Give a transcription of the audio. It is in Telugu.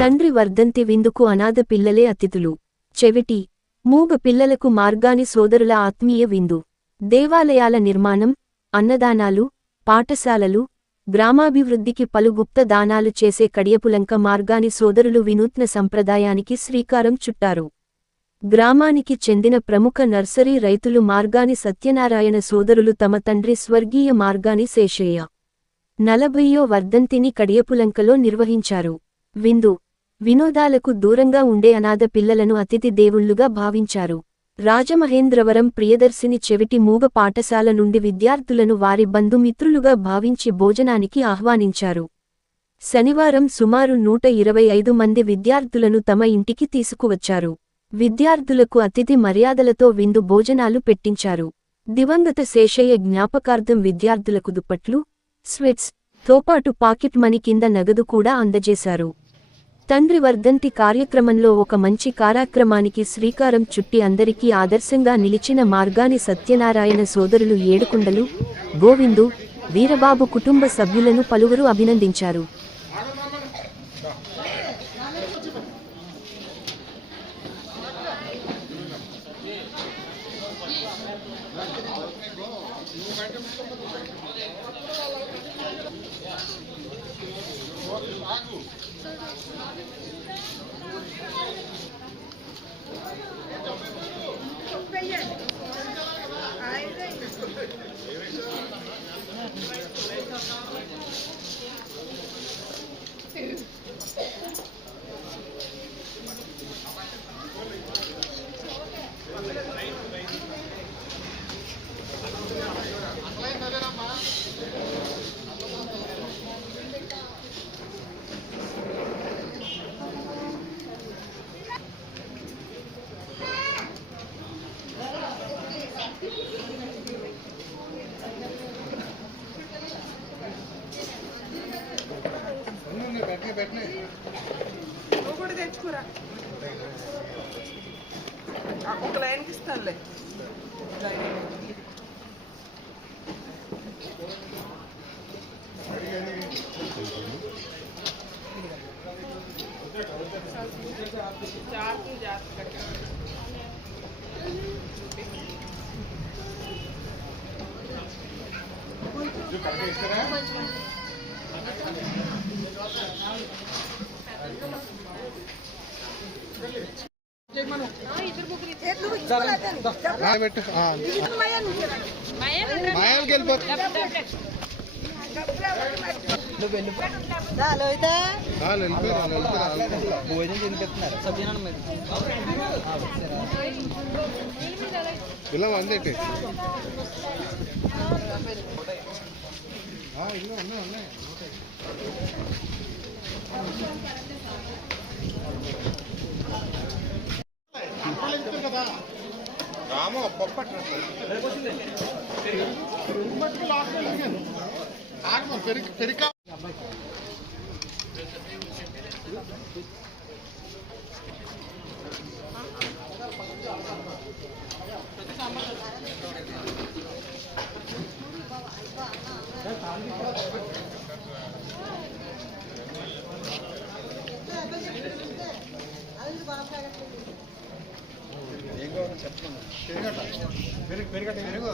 తండ్రి వర్ధంతి విందుకు అనాథ పిల్లలే అతిథులు. చెవిటి, మూగ పిల్లలకు మార్గాని సోదరుల ఆత్మీయ విందు. దేవాలయాల నిర్మాణం, అన్నదానాలు, పాఠశాలలు, గ్రామాభివృద్ధికి పలు గుప్త దానాలు చేసే కడియపులంక మార్గాని సోదరులు వినూత్న సంప్రదాయానికి శ్రీకారం చుట్టారు. గ్రామానికి చెందిన ప్రముఖ నర్సరీ రైతులు మార్గాని సత్యనారాయణ సోదరులు తమ తండ్రి స్వర్గీయ మార్గాని శేషయ్య 40వ వర్ధంతిని కడియపులంకలో నిర్వహించారు. విందు, వినోదాలకు దూరంగా ఉండే అనాథ పిల్లలను అతిథి దేవుళ్లుగా భావించారు. రాజమహేంద్రవరం ప్రియదర్శిని చెవిటి మూగ పాఠశాల నుండి విద్యార్థులను వారి బంధుమిత్రులుగా భావించి భోజనానికి ఆహ్వానించారు. శనివారం సుమారు 125 మంది విద్యార్థులను తమ ఇంటికి తీసుకువచ్చారు. విద్యార్థులకు అతిథి మర్యాదలతో విందు భోజనాలు పెట్టించారు. దివంగత శేషయ్య జ్ఞాపకార్థం విద్యార్థులకు దుప్పట్లు, స్వెట్స్ తోపాటు పాకెట్ మనీ కింద నగదు కూడా అందజేశారు. తండ్రి వర్ధంతి కార్యక్రమంలో ఒక మంచి కార్యక్రమానికి శ్రీకారం చుట్టి అందరికీ ఆదర్శంగా నిలిచిన మార్గాని సత్యనారాయణ సోదరులు ఏడుకొండలు, గోవిందు, వీరబాబు కుటుంబ సభ్యులను పలువురు అభినందించారు. కూడా తెచ్చుకోరా ఒక లైన్కి ఇస్తానులే. ఇలా వందేటి ఇల్లు ఉన్నాయి ఉన్నాయి కదా రాము పొప్పట్టు పెరికా పెరుగు